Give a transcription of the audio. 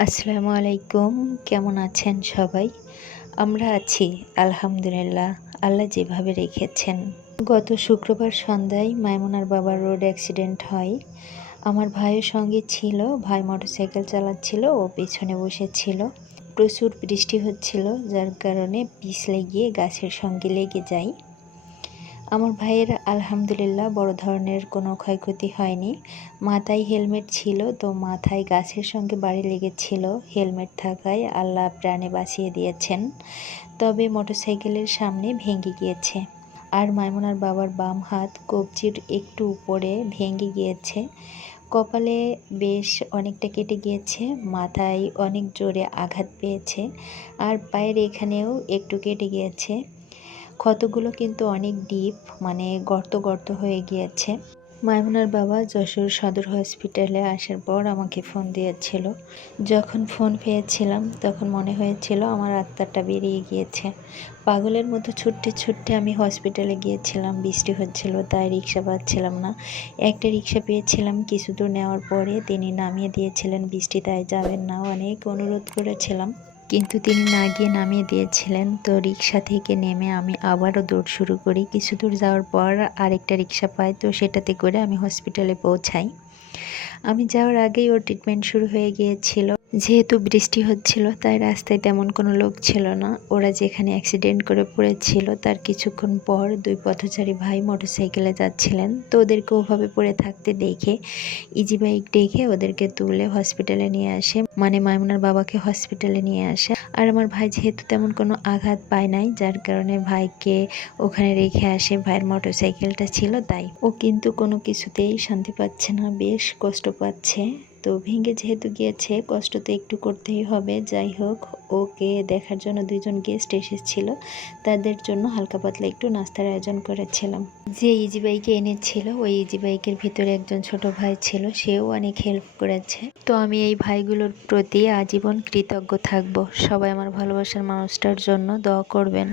আসসালামু আলাইকুম কেমন আছেন সবাই? আমরা আছি, আলহামদুলিল্লাহ, আল্লাহ যেভাবে রেখেছেন। গত শুক্রবার সন্ধ্যায় মাইমুনার বাবার রোড অ্যাক্সিডেন্ট হয়। আমার ভাইয়ের সঙ্গে ছিল, ভাই মোটরসাইকেল চালাচ্ছিল ও পেছনে বসেছিল। প্রচুর বৃষ্টি হচ্ছিল, যার কারণে পিছলে গিয়ে গাছের সঙ্গে লেগে যায়। আমার ভাইয়ের আলহামদুলিল্লাহ বড় ধরনের কোনো ক্ষয়ক্ষতি হয়নি। মাথায় হেলমেট ছিল, তো মাথায় গাছের সঙ্গে বাড়ি লেগেছিল হেলমেট থাকায়। আল্লাহ প্রাণে বাঁচিয়ে দিয়েছেন, তবে মোটরসাইকেলের সামনে ভেঙে গিয়েছে। আর মাইমুনার বাবার বাম হাত কবজির একটু উপরে ভেঙে গিয়েছে। কপালে বেশ অনেকটা কেটে গিয়েছে, মাথায় অনেক জোরে আঘাত পেয়েছে, আর পায়ের এখানেও একটু কেটে গিয়েছে। ক্ষতগুলো কিন্তু অনেক ডিপ মানে গর্ত গর্ত হয়ে গিয়েছে। মাইমুনার বাবা যশোর সদর হসপিটালে আসার পর আমাকে ফোন দিয়েছিল। যখন ফোন পেয়েছিলাম, তখন মনে হয়েছিল আমার আত্মাটা বেরিয়ে গিয়েছে। পাগলের মতো ছুটতে ছুটতে আমি হসপিটালে গিয়েছিলাম, বৃষ্টি হচ্ছিল, তাই রিক্সা পাচ্ছিলাম না। একটা রিক্সা পেয়েছিলাম, কিছু দূর নেওয়ার পরে তিনি নামিয়ে দিয়েছিলেন, বৃষ্টি তাই যাবেন না, অনেক অনুরোধ করেছিলাম। কিন্তু তিনি না গিয়ে নামিয়ে দিয়েছিলেন। তো রিক্সা থেকে নেমে আমি আবারও দৌড় শুরু করি। কিছু দূর যাওয়ার পর আরেকটা রিক্সা পাই। তো সেটাতে করে আমি হসপিটালে পৌঁছাই। আমি যাওয়ার আগেই ওর ট্রিটমেন্ট শুরু হয়ে গিয়েছিল। যেহেতু বৃষ্টি হচ্ছিল, তাই রাস্তায় তেমন কোনো লোক ছিল না। ওরা যেখানে অ্যাক্সিডেন্ট করে পড়েছিল, তার কিছুক্ষণ পর দুই পথচারী ভাই মোটরসাইকেলে যাচ্ছিলেন। তো ওদেরকে ওভাবে পড়ে থাকতে দেখে ইজি বাইক ডেকে ওদেরকে তুলে হসপিটালে নিয়ে আসে। মানে মাইমুনার বাবাকে হসপিটালে নিয়ে আসে। আর আমার ভাই যেহেতু তেমন কোনো আঘাত পায় নাই, যার কারণে ভাইকে ওখানে রেখে আসে। ভাইয়ের মোটরসাইকেলটা ছিল তাই। ও কিন্তু কোনো কিছুতেই শান্তি পাচ্ছে না, বেশ কষ্ট পাচ্ছে। তো ভেঙে যেহেতু গিয়েছে, কষ্ট তো একটু করতেই হবে। যাই হোক, ওকে দেখার জন্য দুইজন গেস্ট এসেছিল। তাদের জন্য হালকা পাতলা একটু নাস্তার আয়োজন করেছিলাম। যে ইজি বাইকে এনেছিল, ওই ইজি বাইকের ভিতরে একজন ছোট ভাই ছিল, সেও অনেক হেল্প করেছে। তো আমি এই ভাইগুলোর প্রতি আজীবন কৃতজ্ঞ থাকব। সবাই আমার ভালোবাসার মানুষটার জন্য দোয়া করবেন।